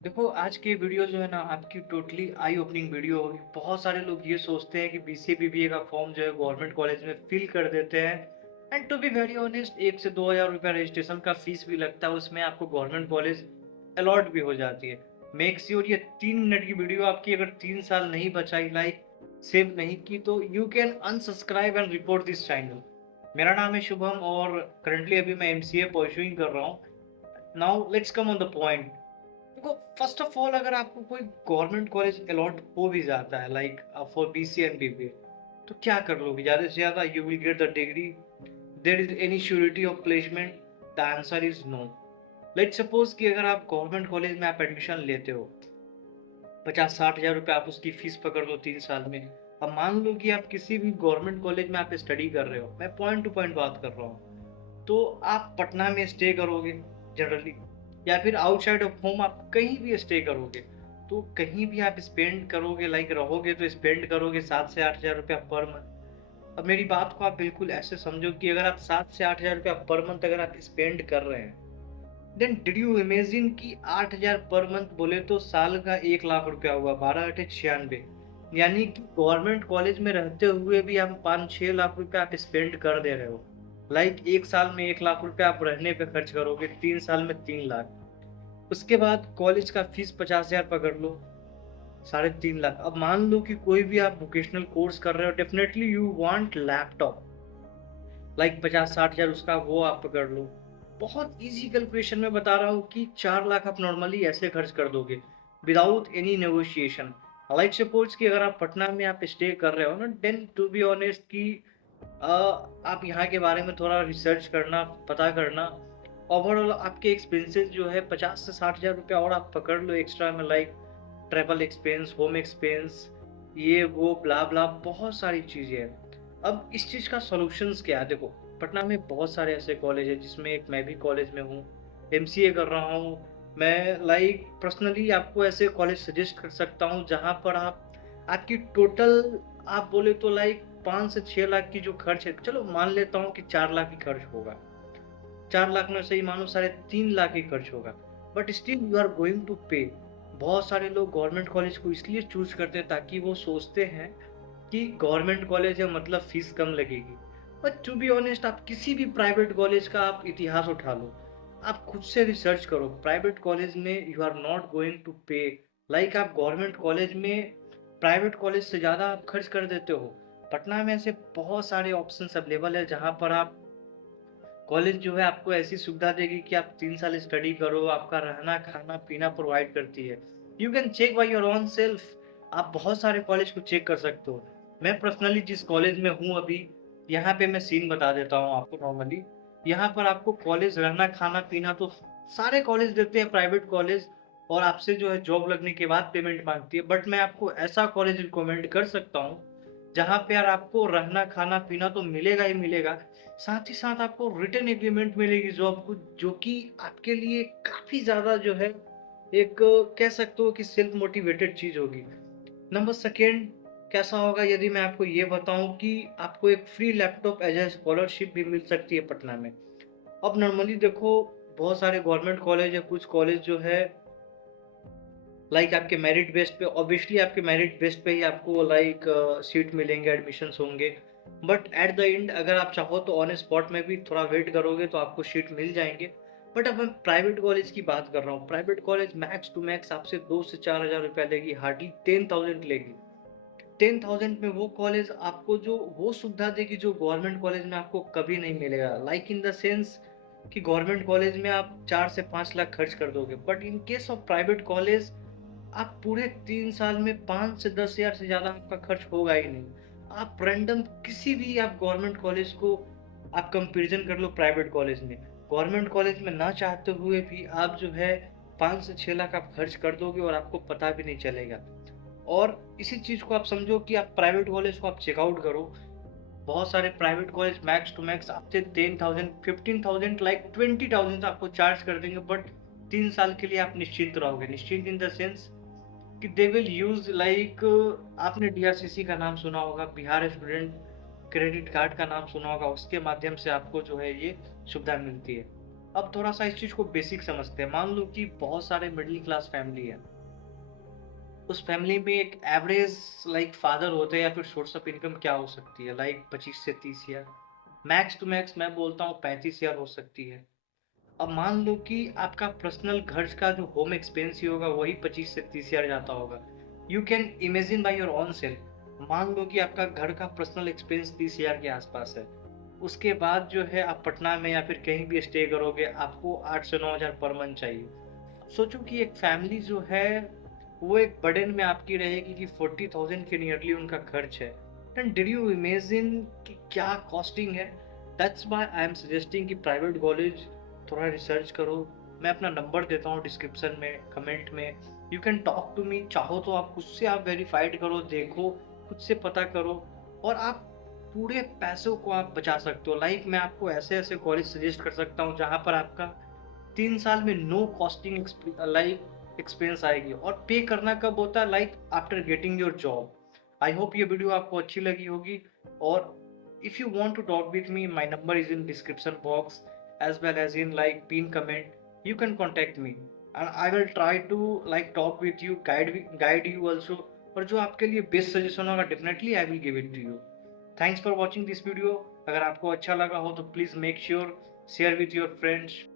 देखो, आज की वीडियो जो है ना आपकी टोटली आई ओपनिंग वीडियो होगी। बहुत सारे लोग ये सोचते हैं कि बीसीए बीबीए का फॉर्म जो है गवर्नमेंट कॉलेज में फिल कर देते हैं। And to be very honest, 1 से 2 हज़ार रुपया रजिस्ट्रेशन का फीस भी लगता है, उसमें आपको गवर्नमेंट कॉलेज अलॉट भी हो जाती है। मेक श्योर ये 3 मिनट की वीडियो आपकी अगर 3 साल नहीं बचाई, लाइक सेव नहीं की, तो you can unsubscribe and report this channel. मेरा नाम है शुभम और करंटली अभी मैं एमसीए परस्यूइंग कर रहा हूँ। Now let's come on the point. देखो, फर्स्ट ऑफ ऑल अगर आपको कोई गवर्नमेंट कॉलेज अलॉट हो भी जाता है, like for BCA and BBA, तो क्या कर लोगे? ज़्यादा से ज़्यादा you will get the degree. There is any surety of placement? The answer is no. Let's suppose कि अगर आप गवर्नमेंट कॉलेज में आप एडमिशन लेते हो, 50-60 हज़ार रुपये आप उसकी फीस पकड़ लो 3 साल में। अब मान लो कि आप किसी भी गवर्नमेंट कॉलेज में आप स्टडी कर रहे हो, मैं पॉइंट टू पॉइंट बात कर रहा हूँ, तो आप पटना में स्टे करोगे जनरली, या फिर आउटसाइड ऑफ होम आप कहीं भी स्टे करोगे, तो कहीं भी आप स्पेंड करोगे, लाइक रहोगे तो स्पेंड करोगे 7 से 8 हज़ार रुपया पर मंथ। अब मेरी बात को आप बिल्कुल ऐसे समझो कि अगर आप 7 से 8 हज़ार रुपया पर मंथ अगर आप स्पेंड कर रहे हैं, देन डिड यू इमेजिन कि 8 हज़ार पर मंथ बोले तो साल का 1 लाख रुपया हुआ, 12 8 96, यानी कि गवर्नमेंट कॉलेज में रहते हुए भी आप 5-6 लाख रुपया आप स्पेंड कर दे रहे हो। लाइक एक साल में 1 लाख रुपया आप रहने पे खर्च करोगे, 3 साल में 3 लाख। उसके बाद कॉलेज का फीस 50 हज़ार पकड़ लो, 3.5 लाख। अब मान लो कि कोई भी आप वोकेशनल कोर्स कर रहे हो, definitely you want laptop, like 50-60 हज़ार उसका वो आप पकड़ लो। बहुत इजी कैलकुलेशन में बता रहा हूँ कि 4 लाख आप नॉर्मली ऐसे खर्च कर दोगे without any negotiation. Like suppose कि अगर आप पटना में आप स्टे कर रहे हो ना, देन टू बी ऑनेस्ट कि आप यहाँ के बारे में थोड़ा रिसर्च करना, पता करना। ओवरऑल आपके एक्सपेंसेस जो है 50 से 60 हज़ार रुपया और आप पकड़ लो एक्स्ट्रा में, like travel expense, home expense, ये वो ब्ला ब्ला, बहुत सारी चीज़ें हैं। अब इस चीज़ का सॉल्यूशंस क्या है? देखो, पटना में बहुत सारे ऐसे कॉलेज हैं जिसमें एक मैं भी कॉलेज में हूँ, एमसीए कर रहा हूँ। मैं लाइक पर्सनली आपको ऐसे कॉलेज सजेस्ट कर सकता हूँ जहाँ पर आपकी टोटल आप बोले तो लाइक 5 से 6 लाख की जो खर्च है, चलो मान लेता हूँ कि 4 लाख ही खर्च होगा, 4 लाख में सही मानो 3.5 लाख ही खर्च होगा, but still you are going to pay. बहुत सारे लोग गवर्नमेंट कॉलेज को इसलिए चूज करते हैं ताकि वो सोचते हैं कि गवर्नमेंट कॉलेज है मतलब फीस कम लगेगी। बट टू बी ऑनेस्ट, आप किसी भी प्राइवेट कॉलेज का आप इतिहास उठा लो, आप खुद से रिसर्च करो, प्राइवेट कॉलेज में you are not going to pay like आप गवर्नमेंट कॉलेज में प्राइवेट कॉलेज से ज़्यादा आप खर्च कर देते हो। पटना में ऐसे बहुत सारे ऑप्शंस अवेलेबल है जहाँ पर आप कॉलेज जो है आपको ऐसी सुविधा देगी कि आप 3 साल स्टडी करो, आपका रहना खाना पीना प्रोवाइड करती है। You can check by your own self. आप बहुत सारे कॉलेज को चेक कर सकते हो। मैं पर्सनली जिस कॉलेज में हूँ अभी, यहाँ पे मैं सीन बता देता हूँ आपको। नॉर्मली यहाँ पर आपको कॉलेज रहना खाना पीना तो सारे कॉलेज देते हैं, प्राइवेट कॉलेज, और आपसे जो है जॉब लगने के बाद पेमेंट मांगती है। बट मैं आपको ऐसा कॉलेज रिकमेंड कर सकता हूँ जहाँ पे यार आपको रहना खाना पीना तो मिलेगा ही मिलेगा, साथ ही साथ आपको रिटर्न एग्रीमेंट मिलेगी जो आपको, जो कि आपके लिए काफ़ी ज़्यादा जो है एक कह सकते हो कि सेल्फ मोटिवेटेड चीज़ होगी। नंबर सेकेंड कैसा होगा यदि मैं आपको ये बताऊं कि आपको एक free laptop as a scholarship भी मिल सकती है पटना में। अब नॉर्मली देखो, बहुत सारे गवर्नमेंट कॉलेज है, कुछ कॉलेज जो है लाइक आपके मेरिट बेस्ड पे, ऑब्वियसली आपके मेरिट बेस्ड पे ही आपको लाइक सीट मिलेंगे, एडमिशन्स होंगे। बट एट द एंड अगर आप चाहो तो ऑन स्पॉट में भी थोड़ा वेट करोगे तो आपको सीट मिल जाएंगे। बट अब मैं प्राइवेट कॉलेज की बात कर रहा हूँ, private college max to max आपसे 2 से 4 हज़ार रुपया लेगी, हार्डली 10,000 लेगी। 10,000 में वो कॉलेज आपको जो वो सुविधा देगी जो गवर्नमेंट कॉलेज में आपको कभी नहीं मिलेगा, लाइक इन द सेंस कि गवर्नमेंट कॉलेज में आप 4 से 5 लाख खर्च कर दोगे, but in case of private college आप पूरे 3 साल में 5 से 10 हज़ार से ज़्यादा आपका खर्च होगा ही नहीं। आप रैंडम किसी भी आप गवर्नमेंट कॉलेज को आप कंपेरिजन कर लो प्राइवेट कॉलेज में, गवर्नमेंट कॉलेज में ना चाहते हुए भी आप जो है 5 से 6 लाख आप खर्च कर दोगे और आपको पता भी नहीं चलेगा। और इसी चीज़ को आप समझो कि आप प्राइवेट कॉलेज को आप चेकआउट करो, बहुत सारे private college max to max आपसे 10,000 15,000 लाइक 20,000 आपको चार्ज कर देंगे, बट 3 साल के लिए आप निश्चिंत रहोगे। निश्चिंत इन द सेंस कि दे विल यूज लाइक, आपने डीआरसीसी का नाम सुना होगा, बिहार स्टूडेंट क्रेडिट कार्ड का नाम सुना होगा, उसके माध्यम से आपको जो है ये सुविधा मिलती है। अब थोड़ा सा इस चीज़ को बेसिक समझते हैं। मान लो कि बहुत सारे मिडिल क्लास फैमिली है, उस फैमिली में एक एवरेज लाइक फादर होते हैं या फिर सोर्स ऑफ इनकम क्या हो सकती है, लाइक 25 से 30 हज़ार, मैक्स टू मैक्स मैं बोलता हूँ 35 हज़ार हो सकती है। अब मान लो कि आपका पर्सनल घर का जो होम एक्सपेंस ही होगा वही 25 से 30 हज़ार जाता होगा। You can imagine by your own self, मान लो कि आपका घर का पर्सनल एक्सपेंस 30 हज़ार के आसपास है। उसके बाद जो है आप पटना में या फिर कहीं भी स्टे करोगे, आपको 8 से 9 हज़ार पर मंथ चाहिए। सोचो कि एक फैमिली जो है वो एक बर्डन में आपकी रहेगी कि 40,000 के नियरली उनका खर्च है। एंड डिड यू इमेजिन कि क्या कॉस्टिंग है। That's why I am suggesting कि प्राइवेट कॉलेज थोड़ा रिसर्च करो। मैं अपना नंबर देता हूँ डिस्क्रिप्शन में, कमेंट में। You can talk to me, चाहो तो आप खुद से आप वेरीफाइड करो, देखो, खुद से पता करो, और आप पूरे पैसों को आप बचा सकते हो। लाइक मैं आपको ऐसे ऐसे कॉलेज सजेस्ट कर सकता हूँ जहाँ पर आपका 3 साल में नो कॉस्टिंग लाइक एक्सपेंस आएगी। और पे करना कब होता है, like after getting your job. I hope ये वीडियो आपको अच्छी लगी होगी। और if you want to talk with me, my number is in description box as well as in like pin comment. You can contact me and I will try to like talk with you, guide you also, और जो आपके लिए best suggestion होगा definitely I will give it to you. Thanks for watching this video. अगर आपको अच्छा लगा हो तो please make sure share with your friends.